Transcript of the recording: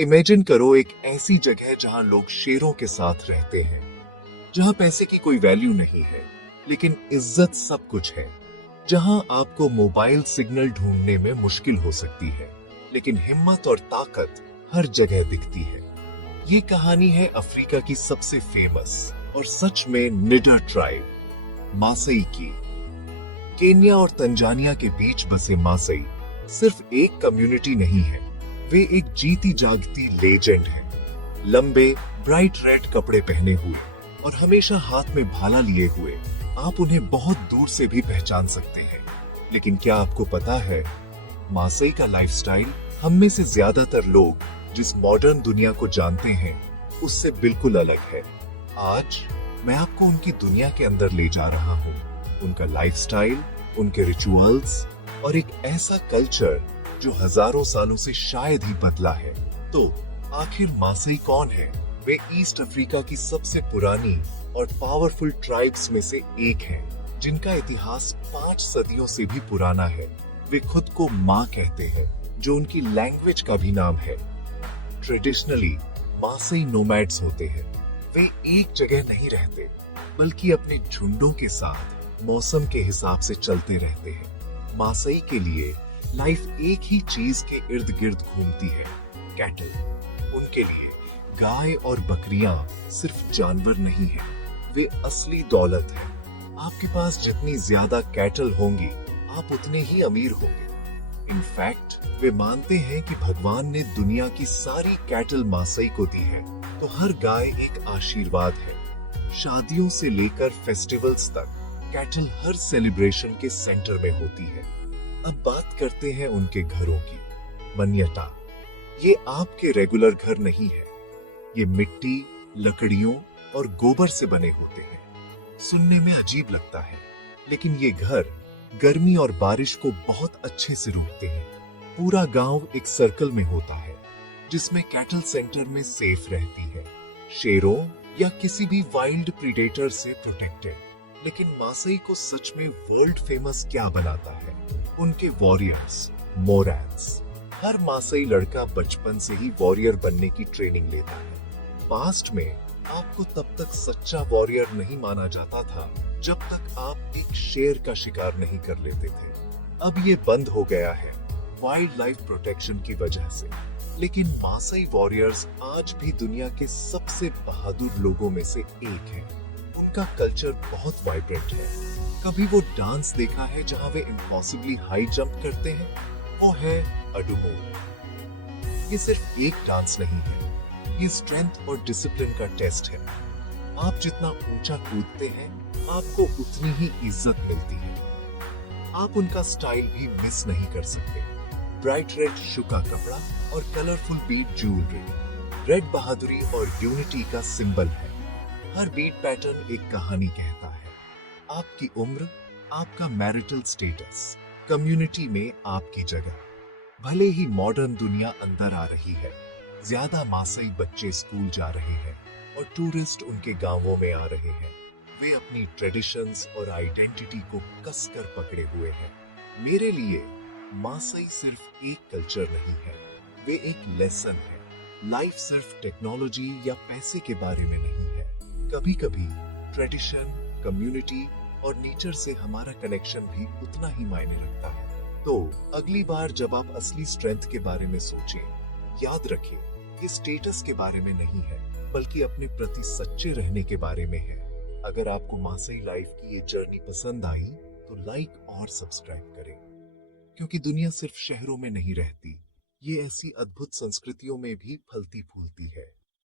Imagine करो एक ऐसी जगह जहां लोग शेरों के साथ रहते हैं, जहां पैसे की कोई वैल्यू नहीं है लेकिन इज्जत सब कुछ है, जहां आपको मोबाइल सिग्नल ढूंढने में मुश्किल हो सकती है लेकिन हिम्मत और ताकत हर जगह दिखती है। ये कहानी है अफ्रीका की सबसे फेमस और सच में निडर ट्राइब मासई की। केन्या और तंजानिया के बीच बसे मासई सिर्फ एक कम्युनिटी नहीं है, वे एक जीती जागती लेजेंड है। लंबे ब्राइट रेड कपड़े पहने हुए और हमेशा हाथ में भाला लिए हुए आप उन्हें बहुत दूर से भी पहचान सकते हैं। लेकिन क्या आपको पता है, मासई का लाइफस्टाइल हम में से ज्यादातर लोग जिस मॉडर्न दुनिया को जानते हैं उससे बिल्कुल अलग है। आज मैं आपको उनकी दुनिया के अंदर ले जा रहा हूँ, उनका लाइफस्टाइल, उनके रिचुअल्स और एक ऐसा कल्चर जो हजारों सालों से शायद ही बदला है। तो आखिर मासई कौन है? वे ईस्ट अफ्रीका की सबसे पुरानी और पावरफुल ट्राइब्स में से एक है, जिनका इतिहास 5 सदियों से भी पुराना है। वे खुद को माँ कहते हैं, जो उनकी लैंग्वेज का भी नाम है। ट्रेडिशनली मासई नोमैड्स होते हैं। वे एक जगह नहीं रहते, बल्कि अपने झुंडों के साथ मौसम के हिसाब से चलते रहते हैं। मासई के लिए लाइफ एक ही चीज के इर्द गिर्द घूमती है, कैटल। उनके लिए गाय और बकरियां सिर्फ जानवर नहीं है, वे असली दौलत है। आपके पास जितनी ज्यादा कैटल होंगी, आप उतने ही अमीर होंगे। इनफैक्ट वे मानते हैं कि भगवान ने दुनिया की सारी कैटल मासई को दी है, तो हर गाय एक आशीर्वाद है। शादियों से लेकर फेस्टिवल्स तक कैटल हर सेलिब्रेशन के सेंटर में होती है। अब बात करते हैं उनके घरों की। मन्यता, ये आपके रेगुलर घर नहीं है, ये मिट्टी, लकड़ियों और गोबर से बने होते हैं। सुनने में अजीब लगता है, लेकिन ये घर गर्मी और बारिश को बहुत अच्छे से रोकते हैं। पूरा गांव एक सर्कल में होता है, जिसमें कैटल सेंटर में सेफ रहती है, शेरों या किसी भी वाइल्ड प्रीडेटर से प्रोटेक्टेड। लेकिन मासई को सच में वर्ल्ड फेमस क्या बनाता है? उनके वॉरियर्स, मोरैंस। हर मासई लड़का बचपन से ही वॉरियर बनने की ट्रेनिंग लेता है। पास्ट में आपको तब तक सच्चा वॉरियर नहीं माना जाता था जब तक आप एक शेर का शिकार नहीं कर लेते थे। अब ये बंद हो गया है वाइल्ड लाइफ प्रोटेक्शन की वजह से। लेकिन मासई वॉरियर्स आज भी दुनिया के सबसे बहादुर लोगों में से एक हैं। उनका कल्चर बहुत वाइब्रेंट है। कभी वो डांस देखा है जहां वे इम्पॉसिबली हाई जंप करते हैं? वो है अडुमो। ये सिर्फ एक डांस नहीं है, ये स्ट्रेंथ और डिसिप्लिन का टेस्ट है। आप जितना ऊंचा कूदते हैं, आपको उतनी ही इज्जत मिलती है। आप उनका स्टाइल भी मिस नहीं कर सकते। ब्राइट रेड शुका कपड़ा और कलरफुल बीट ज्वेलरी रेड बहादुरी और यूनिटी का सिंबल है। हर बीट पैटर्न एक कहानी कहता है। आपकी उम्र, आपका मैरिटल स्टेटस, कम्युनिटी में आपकी जगह। भले ही मॉडर्न दुनिया अंदर आ रही है, ज्यादा मासई बच्चे स्कूल जा रहे हैं और टूरिस्ट उनके गांवों में आ रहे हैं, वे अपनी ट्रेडिशंस और आइडेंटिटी को कसकर पकड़े हुए हैं। मेरे लिए मासई सिर्फ एक कल्चर नहीं है, वे एक लेसन है। लाइफ सिर्फ टेक्नोलॉजी या पैसे के बारे में नहीं है। कभी कभी ट्रेडिशन, कम्युनिटी और नेचर से हमारा कनेक्शन भी उतना ही मायने रखता है। तो अगली बार जब आप असली स्ट्रेंथ के बारे में सोचें, याद रखें, ये स्टेटस के बारे में नहीं है, बल्कि अपने प्रति सच्चे रहने के बारे में है। अगर आपको मासई लाइफ की ये जर्नी पसंद आई तो लाइक और सब्सक्राइब करें, क्योंकि दुनिया सिर्फ शहरों में नहीं रहती, ये ऐसी अद्भुत संस्कृतियों में भी फलती फूलती है।